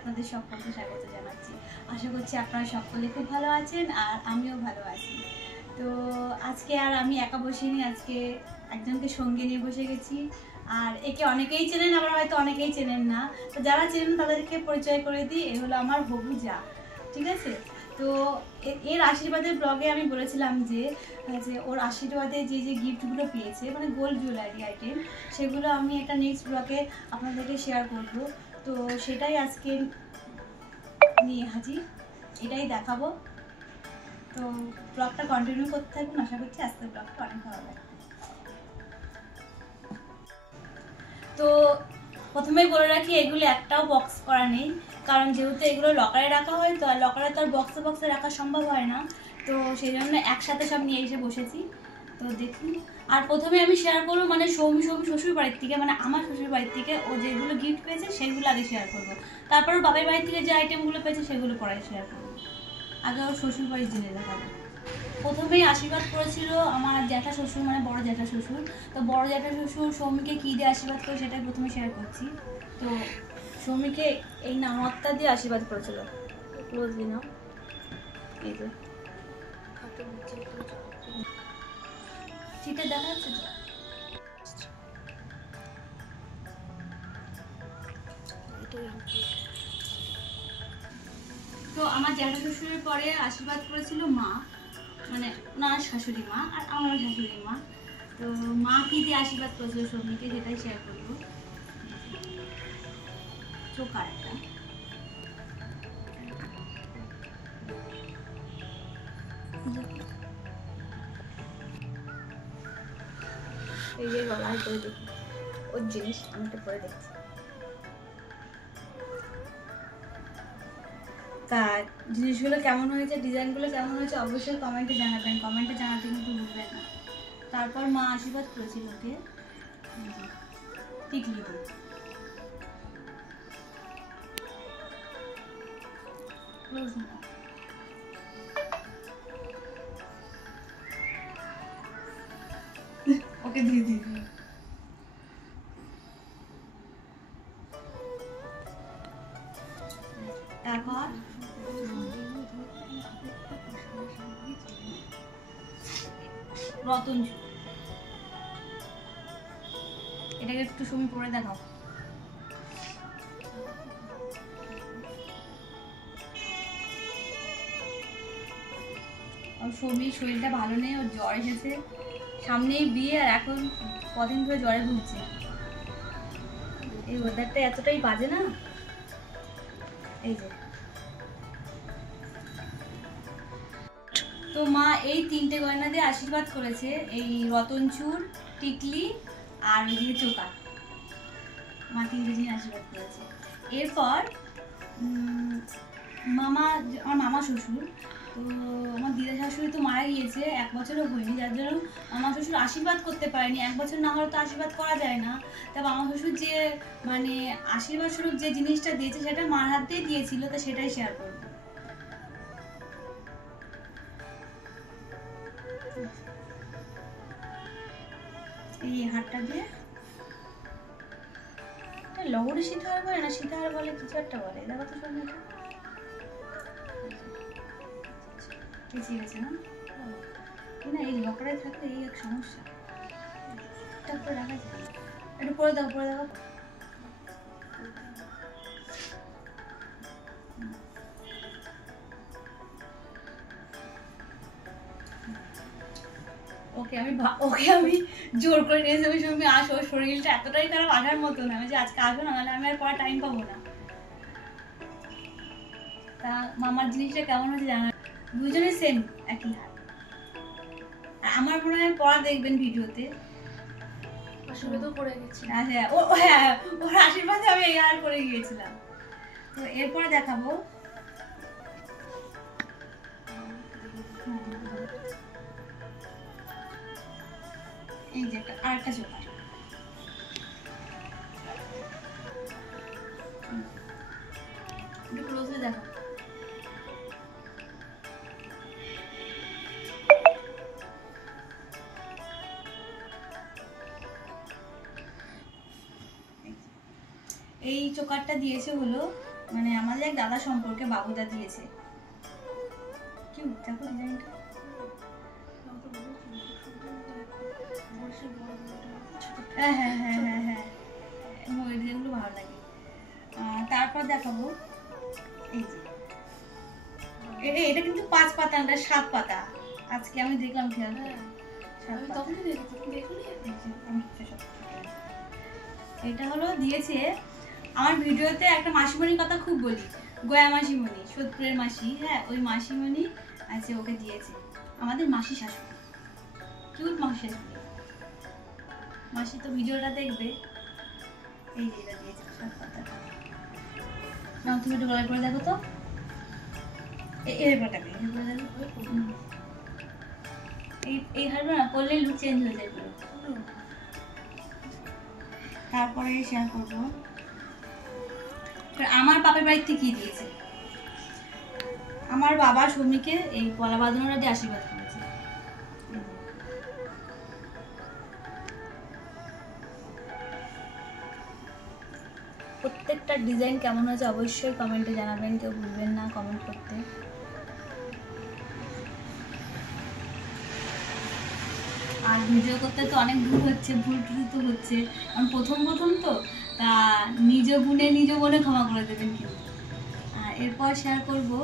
আপনাদের সকলকে স্বাগত জানাচ্ছি। আশা করছি আপনারা সকলে খুব ভালো আছেন আর আমিও ভালো আছি। তো আজকে আর আমি একা বসিনি, আজকে একজনকে সঙ্গে নিয়ে বসে গেছি। আর একে অনেকেই চেনেন, আবার হয়তো অনেকেই চেনেন না। তো যারা চেনেন তাদেরকে পরিচয় করে দিই, এ হলো আমার হবু যা। ঠিক আছে? তো এর আশীর্বাদের ব্লগে আমি বলেছিলাম যে ওর আশীর্বাদে যে যে গিফটগুলো পেয়েছে, মানে গোল্ড জুয়েলারি আইটেম, সেগুলো আমি একটা নেক্সট ব্লগে আপনাদেরকে শেয়ার করব। তো সেটাই আজকে নিয়ে হাজির, এটাই দেখাবো। তো ব্লগটা কন্টিনিউ করতে থাকুন, আশা করছি আজকের ব্লগটা অনেক ভালো লাগবে। তো প্রথমেই বলে রাখি, এগুলো একটাও বক্স করা নেই, কারণ যেহেতু এগুলো লকারে রাখা হয়, তো আর লকারে তো আর বক্সে বক্সে রাখা সম্ভব হয় না। তো সেই জন্য একসাথে সব নিয়ে এসে বসেছি। তো দেখুন। আর প্রথমে আমি শেয়ার করবো মানে সৌমি শ্বশুর বাড়ির থেকে, মানে আমার শ্বশুর বাড়ির থেকে ও যেগুলো গিফট পেয়েছে সেগুলো আগে শেয়ার করবো। তারপর বাবার বাড়ির থেকে যে আইটেমগুলো পেয়েছে সেগুলো পরে শেয়ার করবো। আগে ওর শ্বশুর বাড়ি জেনে দেখাবো। প্রথমেই আশীর্বাদ করেছিল আমার জ্যাঠা শ্বশুর, মানে বড় জ্যাঠা শ্বশুর। তো বড় জ্যাঠা শ্বশুর সৌমিকে কী দিয়ে আশীর্বাদ করে সেটাই প্রথমে শেয়ার করছি। তো সৌমিকে এই নামতা দিয়ে আশীর্বাদ করেছিল। ক্লোজলি নাও, এই যে চিটে দেখা যাচ্ছে তো আমার জ্যাঠা শ্বশুরের পরে আশীর্বাদ করেছিল মা, মানে ওনার শাশুড়ি মা আর আমার শাশুড়ি মা। তো মা কি দিয়ে আশীর্বাদ করেছিল সৌমিকে সেটাই শেয়ার করবো। চোকার একটা এই যে গলায় করে দেখি ওর জিনিস, আমি একটু পরে দেখছি। তা জিনিসগুলো কেমন হয়েছে, ডিজাইনগুলো কেমন হয়েছে অবশ্যই কমেন্টে জানাবেন, কমেন্টে জানাতে কিন্তু ভুলবেন না। তারপর মা আশীর্বাদ করেছিল ওকে টিকলি দিয়ে। ওকে দিয়ে দিই। তারপর রতন, এটাকে একটু সময় পরে দেখাও। আর সৌমির শরীরটা ভালো নেই, ওর জ্বর এসেছে, সামনেই বিয়ে আর এখন কদিন ধরে জ্বরে ভুগছে। এই ওয়েদারটা এতটাই বাজে না। এই যে তো মা এই তিনটে গয়না দিয়ে আশীর্বাদ করেছে, এই রতনচুর, টিকলি আর ওই দিকে চোকা। মা তিনটে জিনিস আশীর্বাদ করেছে। এরপর আমার মামা শ্বশুর, তো আমার দিদা শাশুড়ি তো মারা গিয়েছে, 1 বছরও হয়নি, যার জন্য মামা শ্বশুর আশীর্বাদ করতে পারেনি। 1 বছর না হলে তো আশীর্বাদ করা যায় না। তা মামা শ্বশুর যে মানে আশীর্বাদ স্বরূপ যে জিনিসটা দিয়েছে সেটা মার হাত দিয়ে দিয়েছিল, তো সেটাই শেয়ার করবো। এই হারটা দিয়ে লহরি সীতাহার বলে না, সীতাহার বলে কিছু একটা বলে, দেখো তো শুনে পিছিয়ে গেছে না, না এই লকারে থাকলে এই এক সমস্যা, এটা করে রাখা যায়। একটু পরে দাও, পরে দাও। ওকে আমি জোর করে নিয়ে যাবো, তুমি আসো, শরীরটা এতটাই খারাপ আসার মতো না, আমি যে আজকে আসবো না, নাহলে আমি আর পরে টাইম পাবো না। তা মামার জিনিসটা কেমন হয়েছে জানা, দুজনের সেম একই হার। আমার মনে হয় পড়া দেখবেন ভিডিওতে, আসলে তো পড়ে গেছি। হ্যাঁ ওর আশীর্বাদে আমি এই হার করে গিয়েছিলাম। তো এরপরে দেখাবো এই যে আরেকটা চোকার। একটু ক্লোজলি দেখো। এই চোকারটা দিয়েছে হলো মানে আমাদের এক দাদা সম্পর্কে বাবুদা দিয়েছে। কি দেখো ডিজাইনটা, হ্যাঁ হ্যাঁ হ্যাঁ হ্যাঁ হ্যাঁ, ওই ডিজাইনগুলো ভালো লাগে। তারপর দেখাবো এই যে এটা কিন্তু 5 পাতা না, 7 পাতা। আজকে আমি দেখলাম খেয়াল করে, এটা হলো দিয়েছে আমার ভিডিওতে একটা মাসিমণির কথা খুব বলি, গয়া মাসিমণি, সোদপুরের মাসি, হ্যাঁ ওই মাসিমণি আছে, ওকে দিয়েছে আমাদের মাসি শাশুড়ি, কিউট মাসি শাশুড়ি। মাসি তো ভিডিওটা দেখবে। এই যে এটা দিয়েছে 7 পাতা। না তুমি একটু গলায় করে দেখো তো, এই হারবে না করলে লুক চেঞ্জ হয়ে যায় পুরো। তারপরে শেয়ার করবো আমার বাপের বাড়ির থেকে কি দিয়েছে। আমার বাবা সৌমিকে এই পলা বাঁধানোরা দিয়ে আশীর্বাদ করেছে। প্রত্যেকটা ডিজাইন কেমন হয়েছে অবশ্যই কমেন্টে জানাবেন, কেউ ভুলবেন না কমেন্ট করতে। আর ভিডিও করতে তো অনেক ভুল হচ্ছে, ভুল টুল তো হচ্ছে, কারণ প্রথম তো তা নিজ গুণে ক্ষমা করে দেবেন কিন্তু। আর এরপর শেয়ার করবো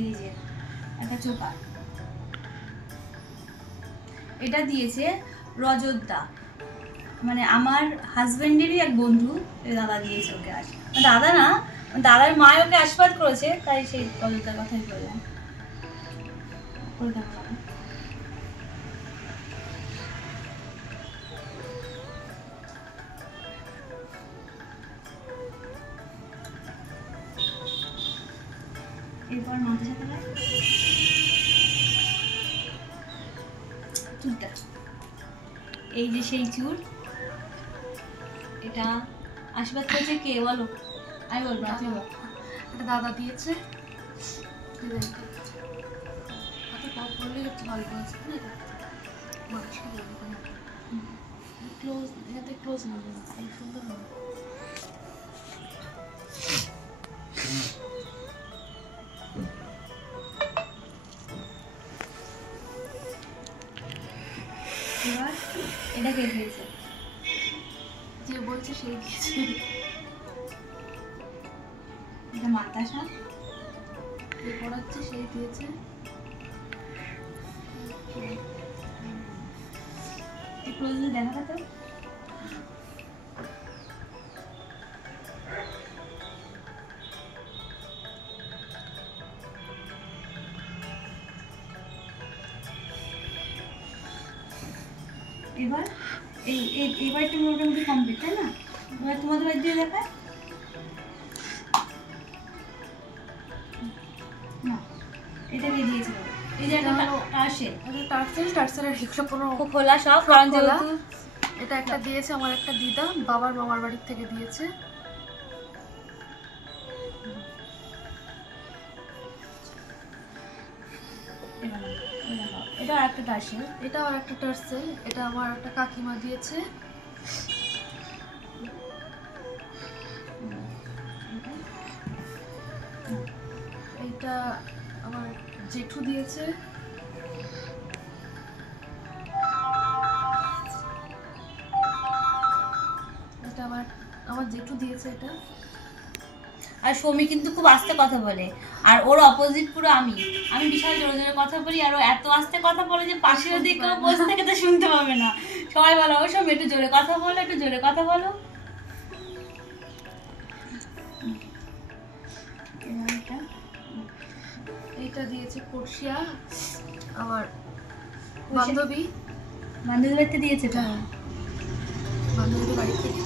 এই যে একটা চোকা, এটা দিয়েছে রজতদা, মানে আমার হাজবেন্ডেরই এক বন্ধু, দাদা দিয়েছে ওকে। দাদা না, দাদার মা ওকে আশীর্বাদ করেছে, তাই সেই রজতদার কথাই বললাম। এরপর মাথার সাথে চুলটা, এই যে সেই চুল, এটা আশীর্বাদ করেছে কে বলো? আমি বলবো না, তুমি বলো। এটা দাদা দিয়েছে, ক্লোজ, এতে ক্লোজ না সুন্দর না। এবার এটা কে দিয়েছে? যে বলছে সেই দিয়েছে। এটা মাতাসা, যে পড়াচ্ছে সেই দিয়েছে। ক্লোজলি দেখা তো। এবার এই বাড়িটা মোটামুটি কমপ্লিট, তাই না? এবার তোমাদের বাড়ি দিয়ে দেখায় না, এটা কে দিয়েছিল? এই যে একটা টার্সেলের এগুলো কোনো খোলা সব, কারণ যেহেতু এটা একটা দিয়েছে আমার একটা দিদা, বাবার মামার বাড়ির থেকে দিয়েছে। এটা আর একটা টার্সেল, এটা আর একটা টার্সেল, এটা আমার একটা কাকিমা দিয়েছে। এটা আমার জেঠু দিয়েছে। এটা আমার জেঠু দিয়েছে এটা। আর সৌমি কিন্তু খুব আস্তে কথা বলে, আর ওর অপোজিট পুরো আমি বিশাল জোরে জোরে কথা বলি, আর ও এত আস্তে কথা বলে যে পাশে যদি কেউ বসে থেকে তো শুনতে পাবে না। সবাই বলো ও সৌমি একটু জোরে কথা বলো, একটু জোরে কথা বলো। এইটা দিয়েছে পড়শিয়া, আমার বান্ধবীর বাড়িতে দিয়েছে। বান্ধবীর বাড়ি থেকে।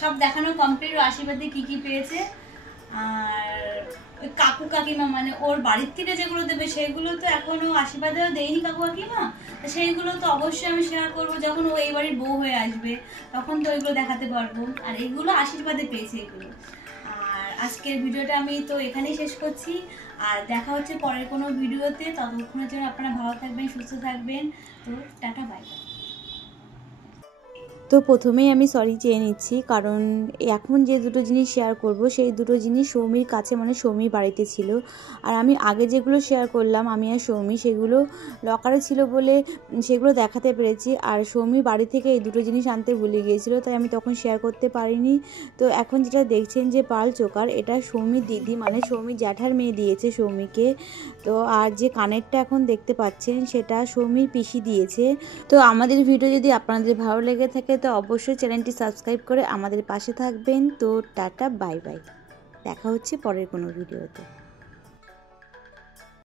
সব দেখানো কমপ্লিট, আশীর্বাদে কি কি পেয়েছে। আর ওই কাকু কাকিমা মানে ওর বাড়ির থেকে যেগুলো দেবে সেগুলো তো এখনো আশীর্বাদেও দেয়নি কাকু কাকিমা, সেইগুলো তো অবশ্যই আমি শেয়ার করবো যখন ও এই বাড়ির বউ হয়ে আসবে, তখন তো ওইগুলো দেখাতে পারবো। আর এগুলো আশীর্বাদে পেয়েছে এগুলো। আর আজকের ভিডিওটা আমি তো এখানেই শেষ করছি, আর দেখা হচ্ছে পরের কোনো ভিডিওতে। ততক্ষণের জন্য আপনারা ভালো থাকবেন, সুস্থ থাকবেন। তো টাটা, বাই বাই। তো প্রথমেই আমি সরি চেয়ে নিচ্ছি, কারণ এখন যে দুটো জিনিস শেয়ার করব সেই দুটো জিনিস সৌমির কাছে মানে সৌমির বাড়িতে ছিল। আর আমি আগে যেগুলো শেয়ার করলাম আমি আর সৌমি, সেগুলো লকারে ছিল বলে সেগুলো দেখাতে পেরেছি। আর সৌমি বাড়ি থেকে এই দুটো জিনিস আনতে ভুলে গিয়েছিল, তাই আমি তখন শেয়ার করতে পারিনি। তো এখন যেটা দেখছেন যে পাল চোকার, এটা সৌমির দিদি মানে সৌমির জ্যাঠার মেয়ে দিয়েছে সৌমিকে। তো আর যে কানেরটা এখন দেখতে পাচ্ছেন সেটা সৌমির পিসি দিয়েছে। তো আমাদের ভিডিও যদি আপনাদের ভালো লেগে থাকে তো অবশ্যই চ্যানেলটি সাবস্ক্রাইব করে আমাদের পাশে থাকবেন। তো টাটা, বাই বাই, দেখা হচ্ছে পরের কোনো ভিডিওতে।